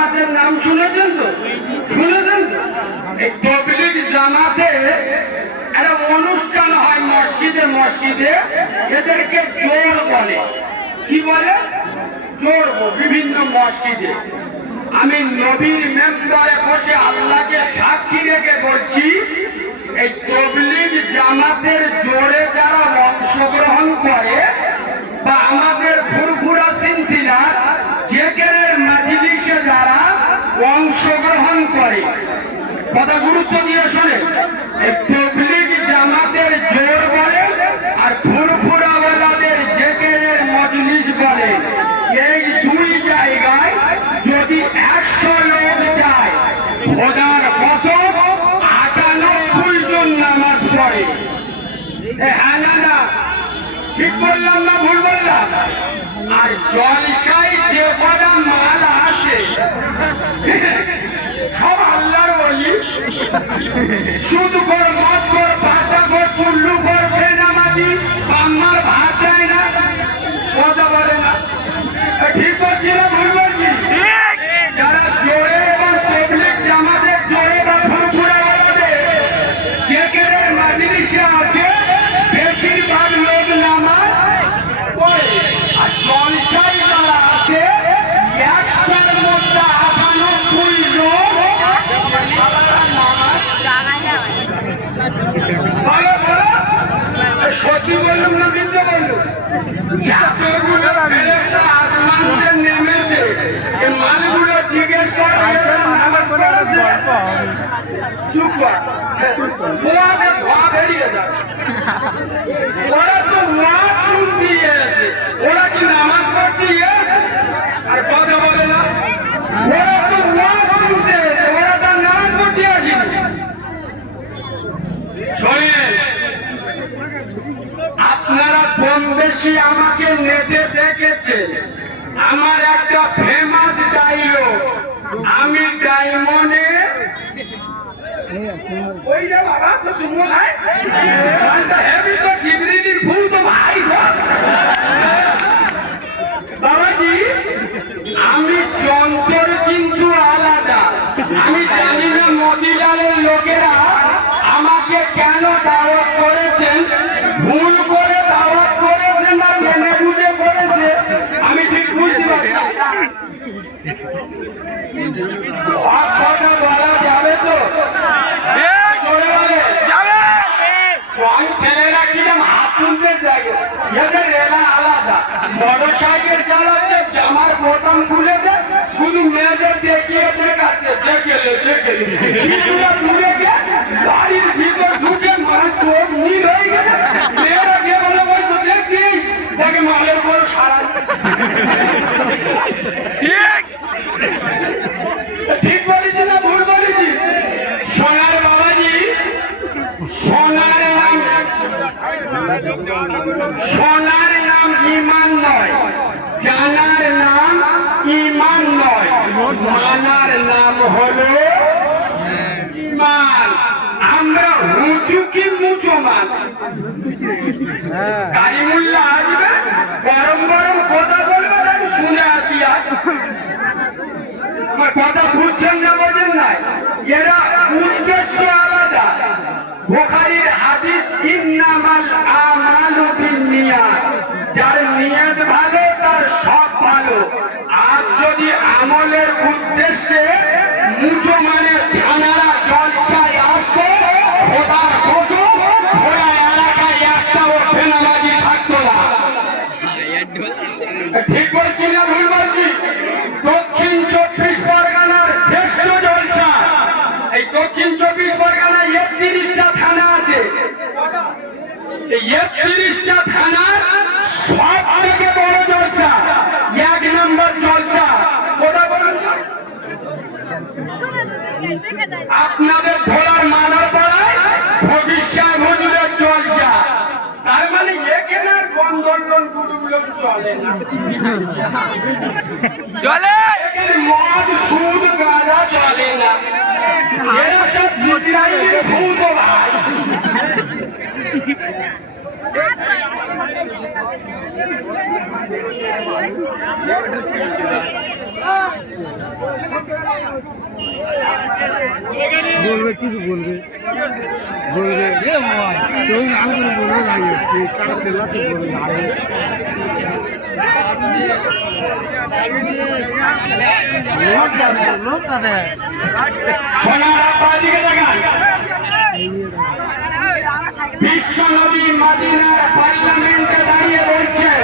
জামাতের নাম শুনেছেন তো? শুনেছেন তো? এই তবলিগ জামাতে একটা অনুষ্ঠান হয় মসজিদে মসজিদে, এদেরকে জোর বলে। কি বলে? জোর বিভিন্ন মসজিদে। আমি নবীর মেম্বারে বসে আল্লাহকে সাক্ষী রেখে বলছি, এই তবলিগ জামাতের জোরে যারা অংশগ্রহণ করে বা আমাদের ফুরফুরা সিনসিলার জেকেরের মাজলিসে যারা করে কথা গুরুত্ব দিয়ে শোনে। জামাতের জোর বলে? আর জেকেরের মজলিস বলে? এই দুই জায়গায় যদি একশো লোক যায়, খোদার কসম, আটানব্বই জন নামাজ পড়ে। হ্যাঁ ঠিক বললাম না, ভুল বললাম? আর জলসায় যে সত্যি বললুম না মিথ্যে বললুম এতগুলো ফেরেশতা আসমান থেকে নেমেছে। এই মালগুলো জিজ্ঞেস করে এরা নামাজ পড়েছে চুপ কর। তোমাকে ধোয়া বেরিয়ে যাবে ওরা তো ওয়াজ শুনতে ওরা কি নামাজ পড়তে আর কথা বলে না। ওরা তো ওয়াজ শুনতে এসে ওরা তার নামাজ পড়তে আসেনি শোনেন আপনারা বেশি আমাকে নেতে দেখেছে। আমার একটা ফেমাস ডাইলগ আমি ডায়মন্ডে ওই রে বাবা, তো সুমো ভাই। তো হেভি তো জিবরিদির ফুল দেখে মোটর সাইকেল চালাচ্ছে জামার বোতাম খুলে দেয় শুধু মেয়েদের দেখিয়ে দেখাচ্ছে দেখেলে কিছুটা দূরে গিয়ে বাড়ির ভিতর ঢুকে মার চোখ নীল হয়ে গেছে মেয়েরা গিয়ে বলে বলতো দেখি দেখে মালের বল সারা ঠিক বলেছি না ভুল বলেছি সোনার বাবাজি সোনার নাম সোনার নাম ইমান নয় জানার নাম ইমান নয়। মানার নাম হলো ইমান। আমরা উঁচু কি মুচু মান? কালিমুল্লাহ আসবে গরম গরম কথা বলবে তাহলে শুনে আসি আর। কথা বুঝছেন না বোঝেন নাই? এরা উদ্দেশ্য আলাদা। বোখারির হাদিস ইন্নামাল থানা সব বড় জলসা জলসা। আপনাদের ভোলার মাদার পাড়ায় ভবিষ্যৎ হুজুরের জলসা তার মানে এখানে বন্দরলন গুরুগুলো চলে। বলবে কিছু বলবে? বলবে চোখ লাল করে বলবে না কারা চেল্লাতে বলবে আরে লোকটা দেয় লোকটা দেয় সোনার আব্বা দিকে দেখান বিশ্ব নবী মাদিনার পার্লামেন্টে দাঁড়িয়ে বলছেন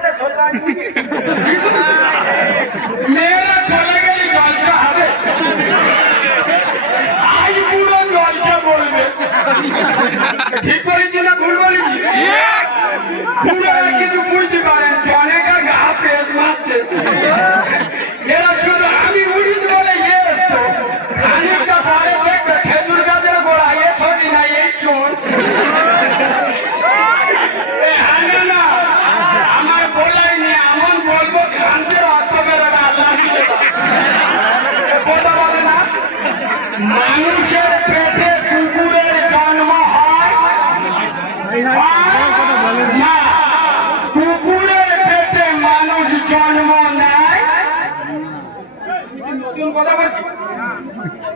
言うことないな。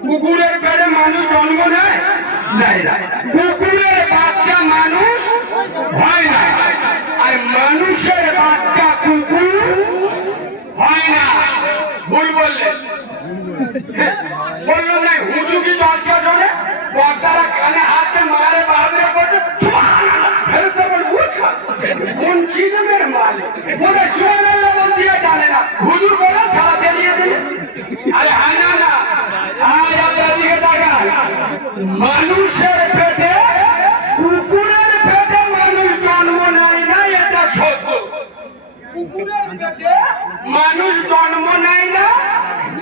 কুকুরের পেটে মানুষ জন্ম নেয়? কুকুরের বাচ্চা মানুষ হয় না। আর মানুষের বাচ্চা কুকুর হয় না। ভুল বললেন হ্যাঁ? বলল না হুজুকি জলসা শোনে? বর্তারা কানে হাতে মারে বাবরে করছে কোন চিজমের মাল সুবহানাল্লাহ বলতে জানে না। হুজুর বলে, ছাড়া চালিয়ে দিলে। আরে হয় না না আয় আপনার দিকে তাকান মানুষের পেটে কুকুরের পেটে মানুষ জন্ম নেয় না এটা সত্য। কুকুরের পেটে মানুষ জন্ম নেয় না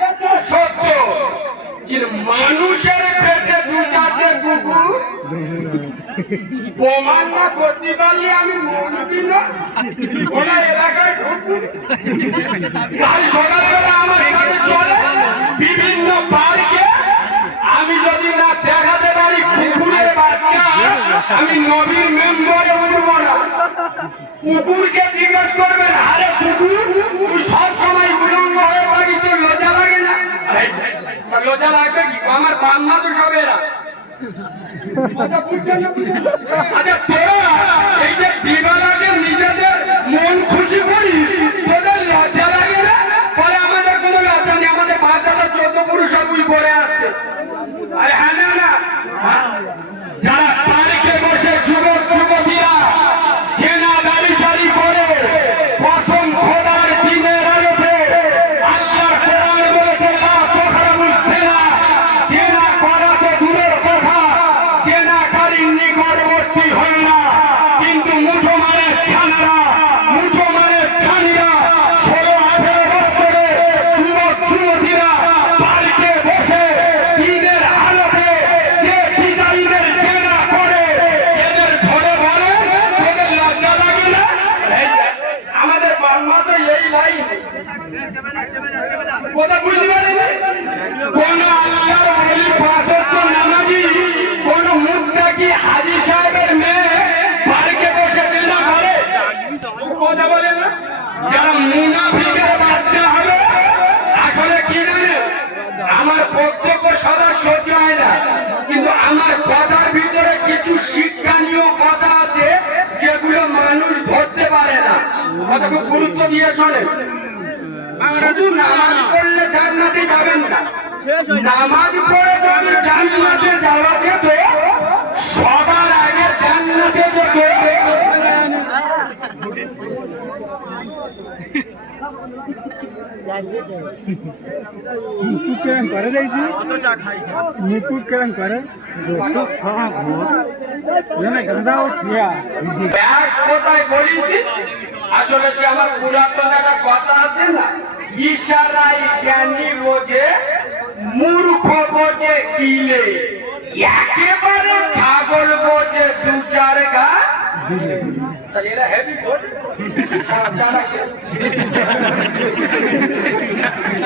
এটা সত্য। মানুষের পেটে দু চারটে কুকুর প্রমাণ না করতে পারলে আমি মৌলবি না। ওরা এলাকায় ঢুকবো। কাল সকালবেলা আমার সাথে আমি নবীর মেম্বারে উঠবো না কুকুরকে জিজ্ঞেস করবেন আরে কুকুর তুই সব সময় উলঙ্গ হয়ে পারি তোর লজ্জা লাগে না? লজা লজ্জা লাগবে কি? আমার বান্ধা তো সবেরা। আচ্ছা, আচ্ছা তোরা কথা বুঝতে পারেন কোন আল্লাহর বলি পাঁচত্ব নামাজি, কোন মুদ্দাকি হাজি সাহেবের মেয়ে? পার্কে বসে দেনা কথা বলে না? যারা মুনাফিকের বাচ্চা হবে, আসলে কি জানে? আমার প্রত্যক্ষ সদা সহ্য হয় না। কিন্তু আমার কথার ভিতরে কিছু শিক্ষণীয় কথা আছে, যেগুলো মানুষ ধরতে পারে না। খুব গুরুত্ব দিয়ে শোনে শুধু নামাজ পড়লে জান্নাতে যাবেন না। নামাজ পড়ে যদি জান্নাতে যাওয়া যেত সবার আগে জান্নাতে যেত। মুকুট কেরম করে মুকুট করে? কোথায় বলিছি? আসলে সে আমার পুরাতন একটা কথা আছে না? ইশারাই জ্ঞানী বোঝে মূর্খ বোঝে কিলে একেবারে ছাগল বোঝে দু চার গা এরা হেভি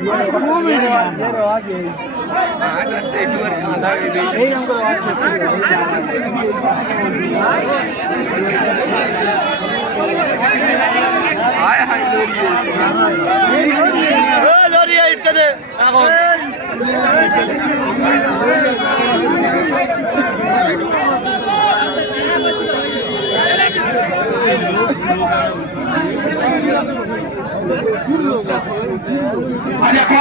হ্যাঁ, যারা কে- এই আমাদের আছে আচ্ছা